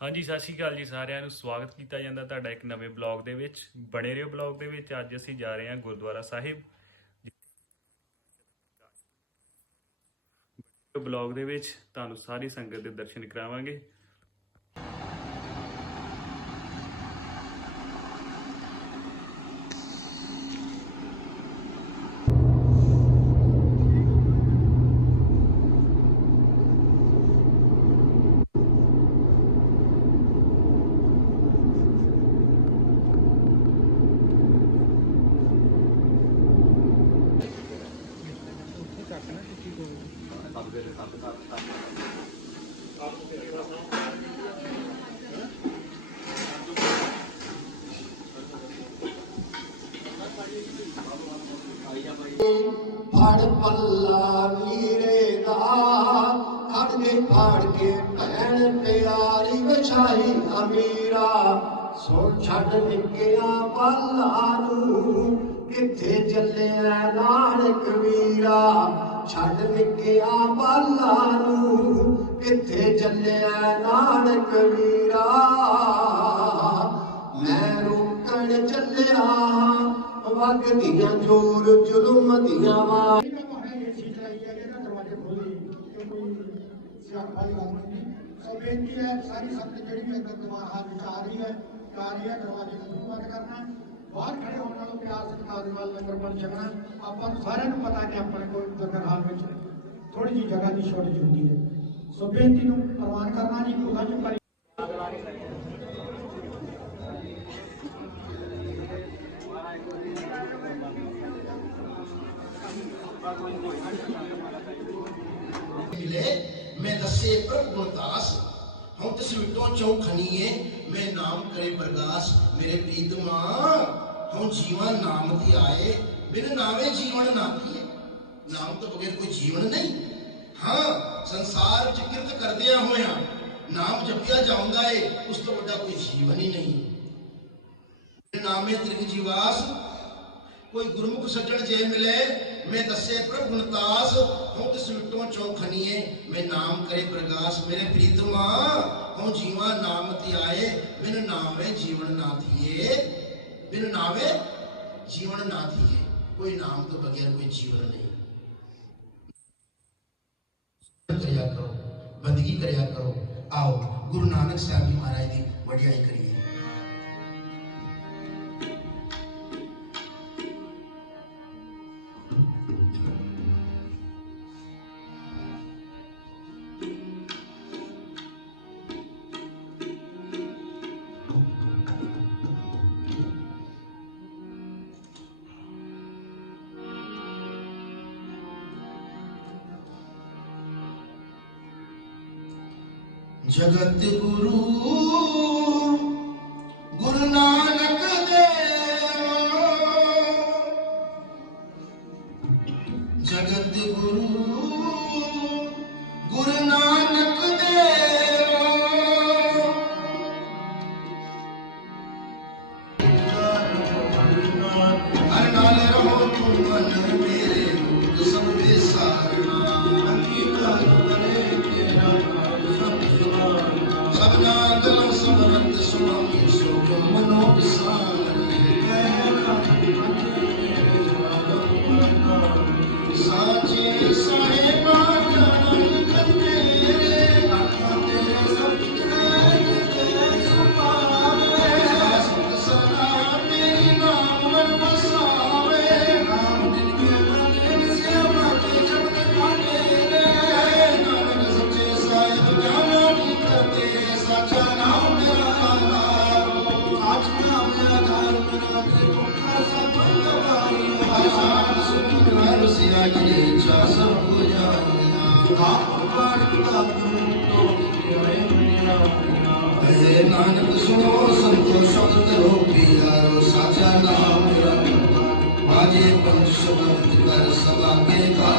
ਹਾਂਜੀ, ਸਤਿ ਸ਼੍ਰੀ ਅਕਾਲ ਜੀ ਸਾਰਿਆਂ ਨੂੰ। ਸਵਾਗਤ ਕੀਤਾ ਜਾਂਦਾ ਤੁਹਾਡਾ ਇੱਕ ਨਵੇਂ ਬਲੌਗ ਦੇ ਵਿੱਚ। ਬਣੇ ਰਹੋ ਬਲੌਗ ਦੇ ਵਿੱਚ। ਅੱਜ ਅਸੀਂ ਜਾ ਰਹੇ ਹਾਂ ਗੁਰਦੁਆਰਾ ਸਾਹਿਬ। ਬਲੌਗ ਦੇ ਵਿੱਚ। ਤੁਹਾਨੂੰ ਸਾਰੀ ਸੰਗਤ ਦੇ ਦਰਸ਼ਨ ਕਰਾਵਾਂਗੇ। ਫੜ ਪੱਲਾ ਵੀਰੇ ਦਾ। ਖੜ ਕੇ ਫੜ ਕੇ ਭੈਣ ਪਿਆਰੀ ਵਿਛਾਈ ਅਮੀਰਾ ਸੁਣ ਛੱਡ ਨਿੱਕਿਆ ਪੱਲਾ ਨੂੰ, ਕਿੱਥੇ ਚੱਲਿਆ ਨਾਨਕ ਵੀਰਾ? ਛੱਡ ਨਿੱਕਿਆ ਪੱਲਾ ਨੂੰ, ਕਿੱਥੇ ਚੱਲਿਆ ਨਾਨਕ ਵੀਰਾ? ਮੈਂ ਰੋਕਣ ਚੱਲਿਆ ਵਗਦੀਆਂ ਜੋਰ ਜ਼ੁਲਮ ਦੀਆਂ ਵਾਰ। ਇਹਨਾਂ ਤੋਂ ਹੈ ਇਹ ਸੀਟ ਲਾਈ ਹੈ ਇਹਨਾਂ ਦਰਵਾਜ਼ੇ ਖੋਲੇ ਕਿ ਕੋਈ ਸਿਆਪਾ ਦੀ ਗੱਲ ਨਹੀਂ। ਸੋ ਬੇਨਤੀ ਹੈ ਸਾਰੀ ਸੰਗਤ ਜਿਹੜੀ ਵੀ ਅੰਦਰ ਦਿਮਾਗ ਹਾਲ ਵਿੱਚ ਆ ਰਹੀ ਹੈ ਆ ਦਰਵਾਜ਼ੇ ਨੂੰ ਬੰਦ ਕਰਨਾ ਬਾਹਰ ਖੜੇ ਹੋਣ ਨਾਲੋਂ ਪਿਆਰ, ਸਤਿਕਾਰ ਦੇ ਨਾਲ ਲੰਗਰ ਪਾਣੀ ਛਕਣਾ ਆਪਾਂ ਨੂੰ ਸਾਰਿਆਂ ਨੂੰ ਪਤਾ ਕਿ ਆਪਣੇ ਕੋਲ ਲੰਗਰ ਹਾਲ ਵਿੱਚ ਥੋੜੀ ਜਿਹੀ ਜਗ੍ਹਾ ਦੀ ਸ਼ੋਰਟੇਜ ਹੁੰਦੀ ਹੈ। ਸੋ ਬੇਨਤੀ ਨੂੰ ਪ੍ਰਵਾਨ ਕਰਨਾ ਜੀ ਖੁਦਾ ਜੀ ਕਰੀ ਮਿਲੇ ਮੈਂ ਦੱਸੇ ਪ੍ਰਭ ਗੁਰਦਾਸ ਹਉ ਤਿਸ ਮਿਟੋ ਚਉ ਖਣੀਏ ਮੈਂ ਨਾਮ ਕਰੇ ਪ੍ਰਗਾਸ ਮੇਰੇ ਪ੍ਰੀਤਮਾ ਹਉ ਜੀਵਨ ਨਾਮ ਦੀ ਆਏ, ਬਿਨ ਨਾਮੇ ਜੀਵਨ ਨਾਮ ਤੋਂ ਬਗੈਰ ਕੋਈ ਜੀਵਨ ਨਹੀਂ। ਹਾਂ, ਸੰਸਾਰ ਚ ਕਿਰਤ ਕਰਦਿਆਂ ਹੋਇਆਂ ਨਾਮ ਜਪਿਆ ਜਾਂਦਾ ਏ, ਉਸ ਤੋਂ ਵੱਡਾ ਕੋਈ ਜੀਵਨ ਹੀ ਨਹੀਂ। ਨਾਮੇ ਤ੍ਰਿਗ ਜੀਵਾਸ ਕੋਈ ਗੁਰਮੁਖ ਸੱਜਣ ਜੇ ਮਿਲੇ, ਮੈਂ ਦੱਸੇ ਪ੍ਰਭ ਗੁਣਤਾਸ ਹਉ ਤਿਸ ਮਿਟੋ ਚੌਖਨੀਏ ਮੈਂ ਨਾਮ ਕਰੇ ਪ੍ਰਗਾਸ, ਮੇਰੇ ਪ੍ਰੀਤਮਾ ਹਉ ਜੀਵਾ ਨਾਮ ਤੇ ਆਏ, ਬਿਨ ਨਾਮੇ ਜੀਵਨ ਨਾ ਥੀਏ ਬਿਨ ਨਾਮੇ ਜੀਵਨ ਨਾ ਥੀਏ ਕੋਈ ਨਾਮ ਤੋਂ ਬਗੈਰ ਕੋਈ ਜੀਵਨ ਨਹੀਂ। ਕਰਿਆ ਕਰੋ, ਬੰਦਗੀ ਕਰਿਆ ਕਰੋ। ਆਓ, ਗੁਰੂ ਨਾਨਕ ਸਾਹਿਬ ਜੀ ਮਹਾਰਾਜ ਦੀ ਵਡਿਆਈ ਕਰੀਏ। ਜਗਤ ਗੁਰੂ أنا قلب صبرت شمم سوق من وبصار ਨਾਨਕ ਸੁਣੋ ਸੰਤੋ ਸ਼ਬਦ ਰੋਪੀ ਯਾਰੋ ਸਾਚਾ ਨਾਮ ਮੇਰਾ ਮਾਜੇ ਪੰਜ ਸ਼ਬਦ ਕਰ ਸਭਾ ਕੇ ਕਾ